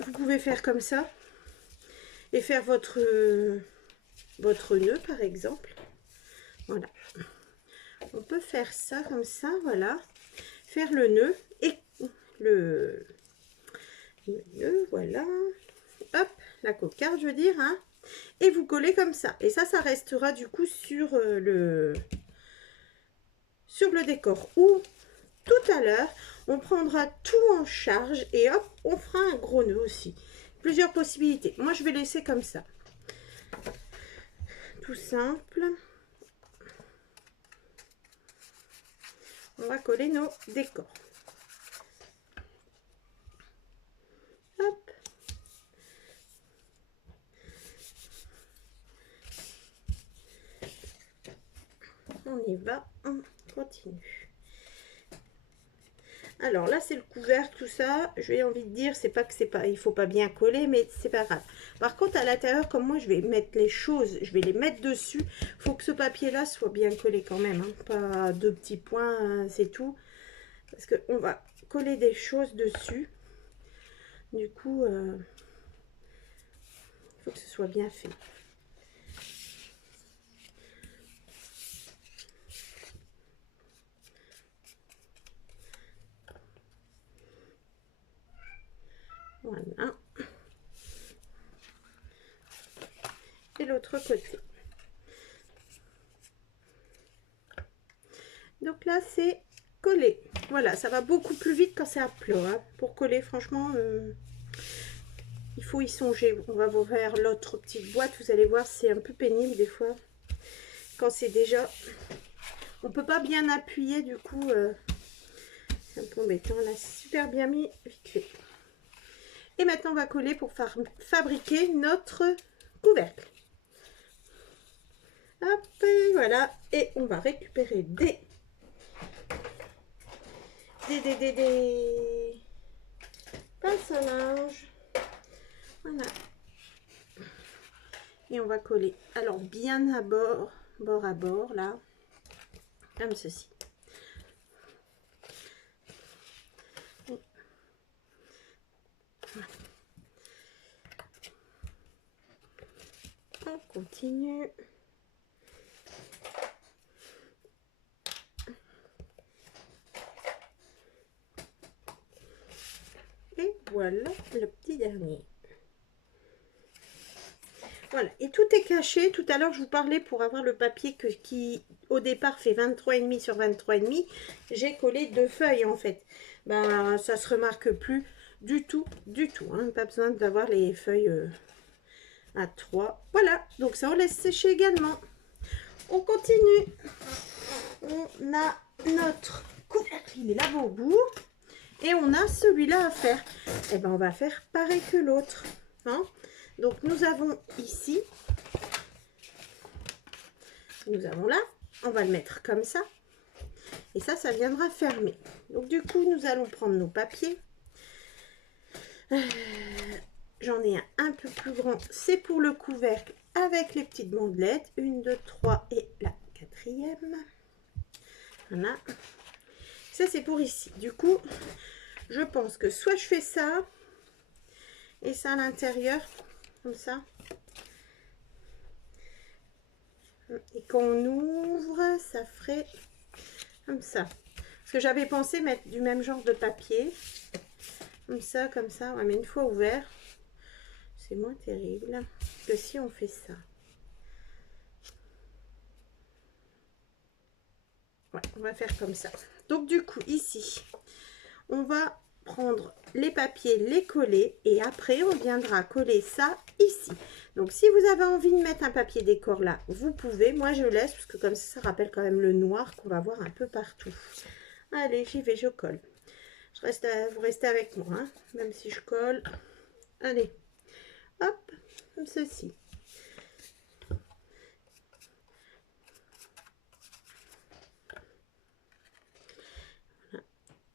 vous pouvez faire comme ça et faire votre nœud, par exemple. Voilà. On peut faire ça comme ça, voilà. Faire le nœud et le nœud, voilà. Hop, la cocarde, je veux dire, hein. Et vous collez comme ça. Et ça restera du coup sur le décor. Ou tout à l'heure, on prendra tout en charge et hop, on fera un gros nœud aussi. Plusieurs possibilités. Moi, je vais laisser comme ça. Tout simple. On va coller nos décors. Hop. On y va, on continue. Alors là, c'est le couvercle, tout ça. J'ai envie de dire, c'est pas que c'est pas, il faut pas bien coller, mais c'est pas grave. Par contre, à l'intérieur, comme moi, je vais mettre les choses, je vais les mettre dessus. Il faut que ce papier-là soit bien collé quand même, hein. Pas deux petits points, hein, c'est tout. Parce que on va coller des choses dessus. Du coup, il faut que ce soit bien fait. Voilà. Et l'autre côté. Donc là, c'est collé. Voilà, ça va beaucoup plus vite quand c'est à plat. Hein. Pour coller, franchement, il faut y songer. On va vous faire l'autre petite boîte. Vous allez voir, c'est un peu pénible des fois. Quand c'est déjà... On peut pas bien appuyer, du coup, c'est un peu embêtant. Là, c'est super bien mis, vite fait. Et maintenant, on va coller pour fabriquer notre couvercle. Hop, et voilà. Et on va récupérer des pinces à linge. Voilà. Et on va coller. Alors, bien à bord à bord, là. Comme ceci. Voilà. On continue. Et voilà le petit dernier. Voilà, et tout est caché. Tout à l'heure, je vous parlais pour avoir le papier qui, au départ, fait 23,5 sur 23,5. J'ai collé 2 feuilles, en fait. Ben, ça se remarque plus du tout, hein. Pas besoin d'avoir les feuilles à 3. Voilà, donc ça, on laisse sécher également. On continue. On a notre couvercle, il est là-bas au bout. Et on a celui-là à faire. Et ben, on va faire pareil que l'autre, hein. Donc, nous avons ici, nous avons là, on va le mettre comme ça. Et ça, ça viendra fermer. Donc, du coup, nous allons prendre nos papiers. J'en ai un peu plus grand. C'est pour le couvercle avec les petites bandelettes. 1, 2, 3 et la 4e. Voilà. Ça, c'est pour ici. Du coup, je pense que soit je fais ça et ça à l'intérieur, comme ça. Et quand on ouvre, ça ferait comme ça. Parce que j'avais pensé mettre du même genre de papier. Comme ça, comme ça. Ouais, mais une fois ouvert, c'est moins terrible que si on fait ça. Ouais, on va faire comme ça. Donc du coup, ici, on va prendre les papiers, les coller. Et après, on viendra coller ça ici. Donc, si vous avez envie de mettre un papier décor là, vous pouvez. Moi, je laisse parce que comme ça rappelle quand même le noir qu'on va voir un peu partout. Allez, j'y vais, je colle. Vous restez avec moi, hein, même si je colle. Allez, hop, comme ceci. Voilà.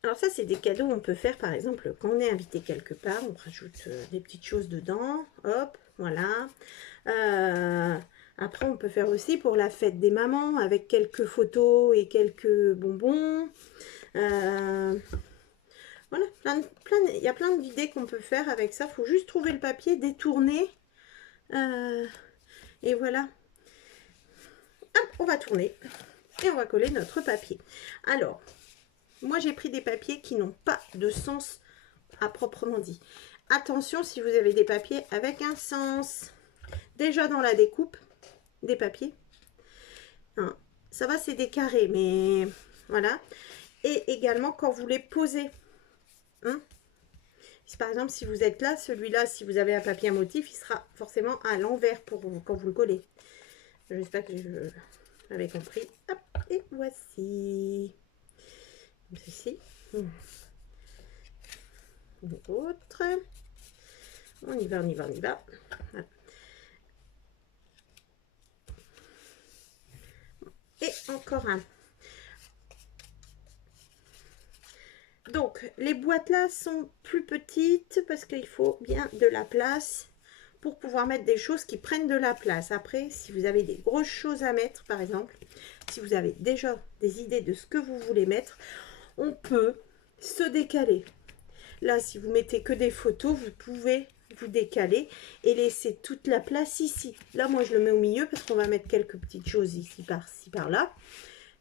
Alors ça, c'est des cadeaux on peut faire, par exemple, quand on est invité quelque part, on rajoute des petites choses dedans. Hop, voilà. Après, on peut faire aussi pour la fête des mamans, avec quelques photos et quelques bonbons. Voilà, il y a plein d'idées qu'on peut faire avec ça. Il faut juste trouver le papier, détourner. Et voilà. Hop, on va tourner. Et on va coller notre papier. Alors, moi j'ai pris des papiers qui n'ont pas de sens à proprement dit. Attention si vous avez des papiers avec un sens. Déjà dans la découpe des papiers. Hein, ça va, c'est des carrés, mais voilà. Et également quand vous les posez. Hein, par exemple, si vous êtes là, celui-là, si vous avez un papier à motif, il sera forcément à l'envers pour vous, quand vous le collez. J'espère que vous avez compris. Hop, et voici. Comme ceci. Autre. On y va, on y va, on y va. Voilà. Et encore un. Donc, les boîtes là sont plus petites parce qu'il faut bien de la place pour pouvoir mettre des choses qui prennent de la place. Après, si vous avez des grosses choses à mettre, par exemple, si vous avez déjà des idées de ce que vous voulez mettre, on peut se décaler. Là, si vous mettez que des photos, vous pouvez vous décaler et laisser toute la place ici. Là, moi, je le mets au milieu parce qu'on va mettre quelques petites choses ici, par-ci, par-là.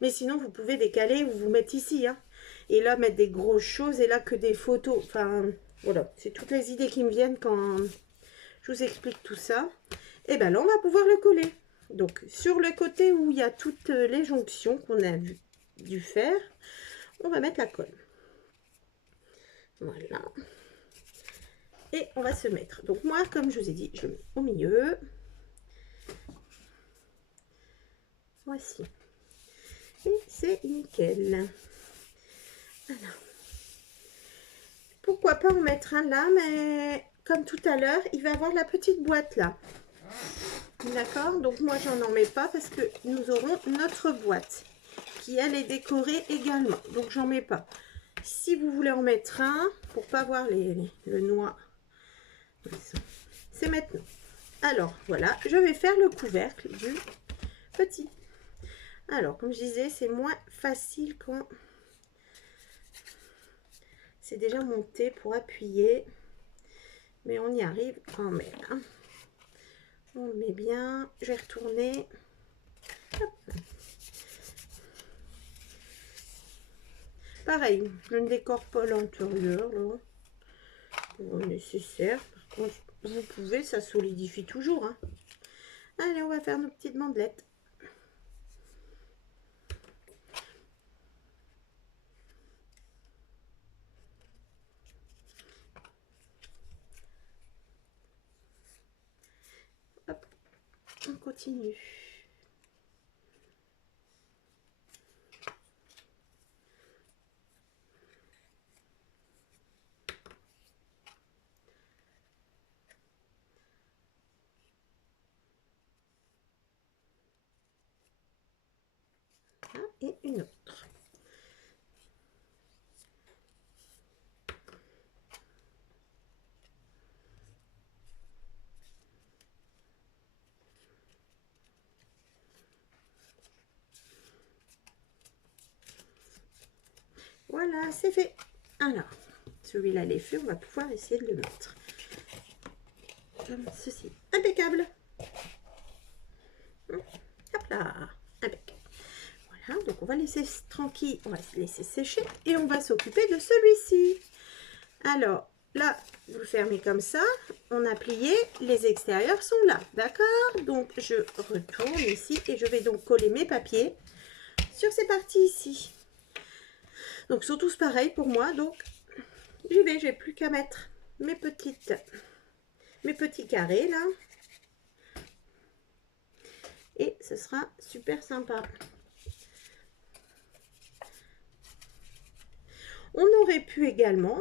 Mais sinon, vous pouvez décaler ou vous mettre ici, hein. Et là, mettre des grosses choses et là, que des photos. Enfin, voilà. C'est toutes les idées qui me viennent quand je vous explique tout ça. Et bien là, on va pouvoir le coller. Donc, sur le côté où il y a toutes les jonctions qu'on a dû faire, on va mettre la colle. Voilà. Et on va se mettre. Donc, moi, comme je vous ai dit, je le mets au milieu. Voici. Et c'est nickel. Voilà. Pourquoi pas en mettre un là, mais comme tout à l'heure, il va avoir la petite boîte là. D'accord? Donc moi, j'en mets pas parce que nous aurons notre boîte qui, elle, est décorée également. Donc, j'en mets pas. Si vous voulez en mettre un, pour pas voir le noir, c'est maintenant. Alors, voilà, je vais faire le couvercle du petit. Alors, comme je disais, c'est moins facile quand c'est déjà monté pour appuyer. Mais on y arrive quand même. Hein. On le met bien. Je vais retourner. Hop. Pareil, je ne décore pas l'intérieur. Nécessaire. Par contre, vous pouvez, ça solidifie toujours. Hein. Allez, on va faire nos petites bandelettes. Hop, on continue. Et une autre. Voilà, c'est fait. Alors, celui-là, il est fait. On va pouvoir essayer de le mettre. Comme ceci. Impeccable. Hop là. Impeccable. Voilà, donc on va laisser tranquille. On va se laisser sécher. Et on va s'occuper de celui-ci. Alors, là, vous le fermez comme ça. On a plié. Les extérieurs sont là. D'accord? Donc, je retourne ici. Et je vais donc coller mes papiers sur ces parties ici. Donc, sont tous pareils pour moi. Donc, j'y vais. J'ai plus qu'à mettre mes petits carrés là. Et ce sera super sympa. On aurait pu également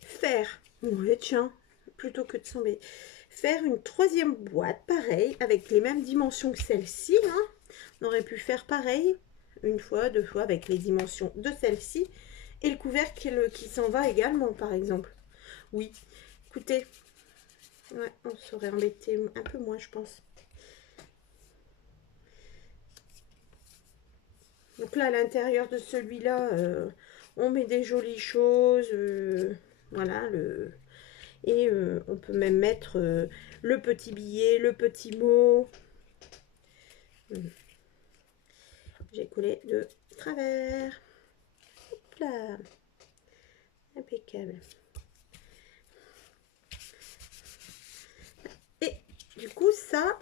faire, ouais, tiens, plutôt que de s'embêter, faire une troisième boîte, pareil, avec les mêmes dimensions que celle-ci. Hein. On aurait pu faire pareil, une fois, deux fois, avec les dimensions de celle-ci. Et le couvercle qui s'en va également, par exemple. Oui, écoutez, ouais, on serait embêté un peu moins, je pense. Donc là, à l'intérieur de celui-là, on met des jolies choses. Voilà, et on peut même mettre le petit billet, le petit mot. J'ai collé de travers. Hop là. Impeccable. Et du coup, ça...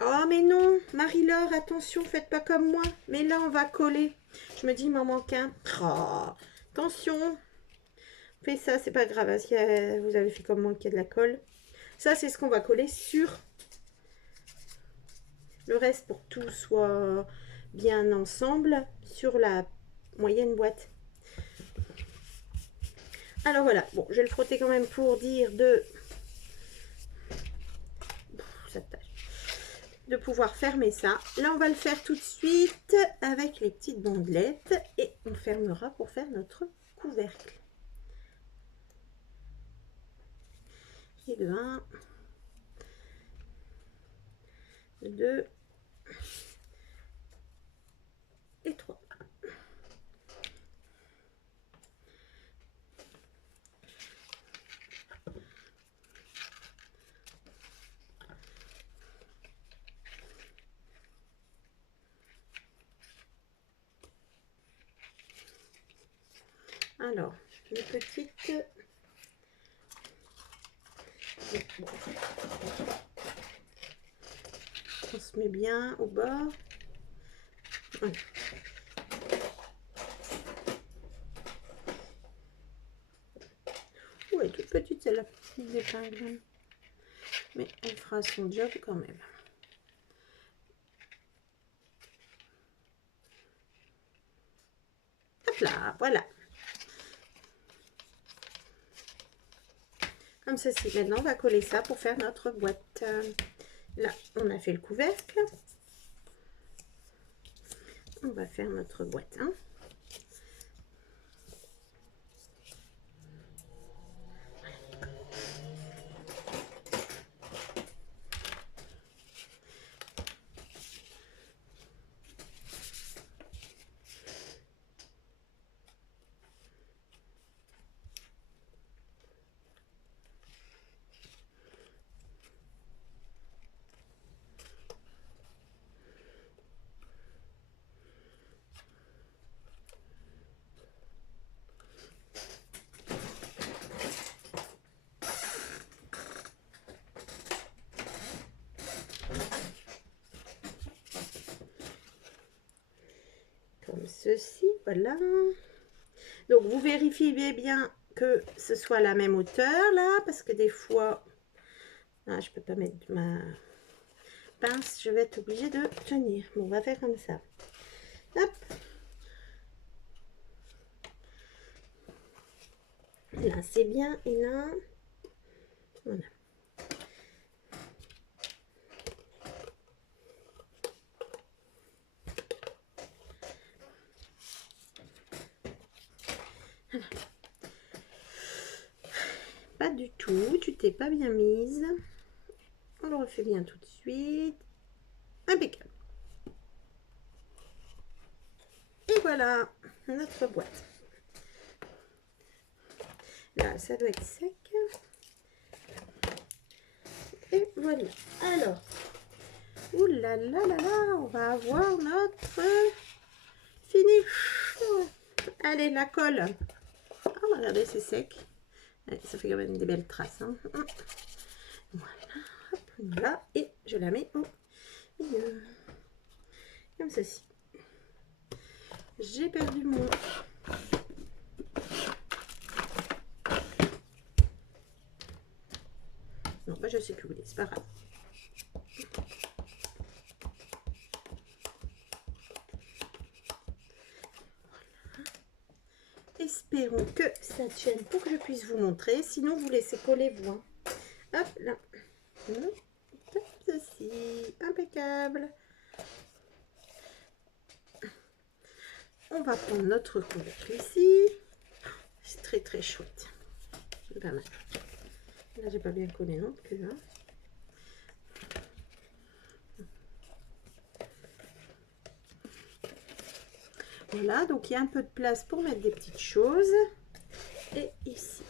Oh, mais non, Marie-Laure, attention, faites pas comme moi. Mais là, on va coller. Je me dis, il m'en manque un. Oh, attention. Fais ça, c'est pas grave. Hein, si vous avez fait comme moi, qu'il y a de la colle. Ça, c'est ce qu'on va coller sur le reste pour que tout soit bien ensemble sur la moyenne boîte. Alors voilà, bon, je vais le frotter quand même pour dire de pouvoir fermer ça. Là, on va le faire tout de suite avec les petites bandelettes et on fermera pour faire notre couvercle. Et de 1, de 2 et 3. Alors, les petites... On se met bien au bord. Voilà. Oh, elle est toute petite celle-là, petite épingle. Mais elle fera son job quand même. Hop là, voilà. Comme ceci. Maintenant, on va coller ça pour faire notre boîte. Là, on a fait le couvercle. On va faire notre boîte. Hein. ceci, voilà. Donc vous vérifiez bien que ce soit la même hauteur là, parce que des fois, ah, je peux pas mettre ma pince, je vais être obligée de tenir. Bon, on va faire comme ça. Hop. Là c'est bien, et là, voilà. Pas du tout, tu t'es pas bien mise. On le refait bien tout de suite. Impeccable. Et voilà notre boîte. Là, ça doit être sec. Et voilà. Alors, oulala, on va avoir notre finish. Allez, la colle. Oh, regardez, c'est sec. Ouais, ça fait quand même des belles traces. Hein. Voilà, hop, là, et je la mets au milieu. Comme ceci. J'ai perdu mon... Non, bah je sais plus où il est, c'est pas grave. Espérons que ça tienne pour que je puisse vous montrer. Sinon, vous laissez coller vous. Hein. Hop, là. Hop, ceci. Impeccable. On va prendre notre couvercle ici. C'est très très chouette. C'est pas mal. Là, j'ai pas bien collé non plus. Hein. Voilà, donc il y a un peu de place pour mettre des petites choses. Et ici.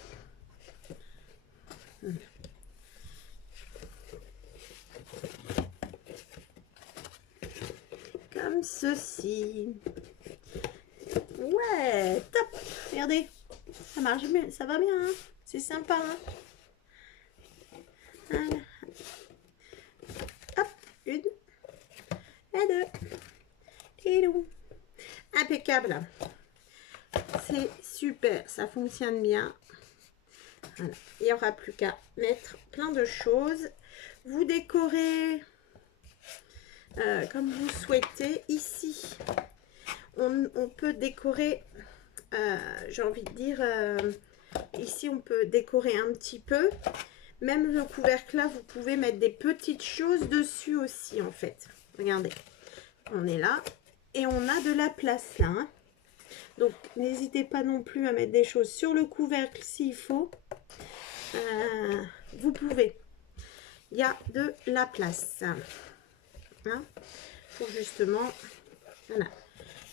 Comme ceci. Ouais, top. Regardez, ça marche bien, ça va bien. Hein, c'est sympa. Hein, voilà. Hop, une et deux. Et deux. Impeccable. C'est super, ça fonctionne bien. Voilà. Il n'y aura plus qu'à mettre plein de choses. Vous décorez comme vous souhaitez. Ici, on peut décorer, j'ai envie de dire, ici on peut décorer un petit peu. Même le couvercle là, vous pouvez mettre des petites choses dessus aussi en fait. Regardez, on est là et on a de la place là. Hein. Donc n'hésitez pas non plus à mettre des choses sur le couvercle s'il faut. Vous pouvez. Il y a de la place. Hein, pour justement, voilà.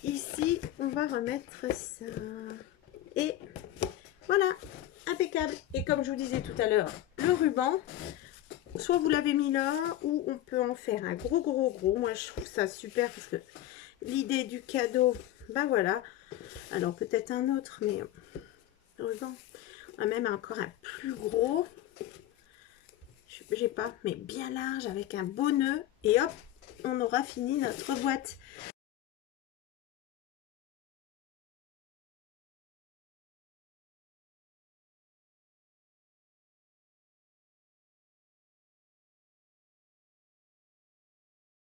Ici, on va remettre ça. Et voilà, impeccable. Et comme je vous disais tout à l'heure, le ruban, soit vous l'avez mis là, ou on peut en faire un gros. Moi, je trouve ça super parce que l'idée du cadeau, ben voilà. Alors, peut-être un autre, mais le ruban, on a même encore un plus gros. J'ai pas, mais bien large avec un beau nœud. Et hop, on aura fini notre boîte.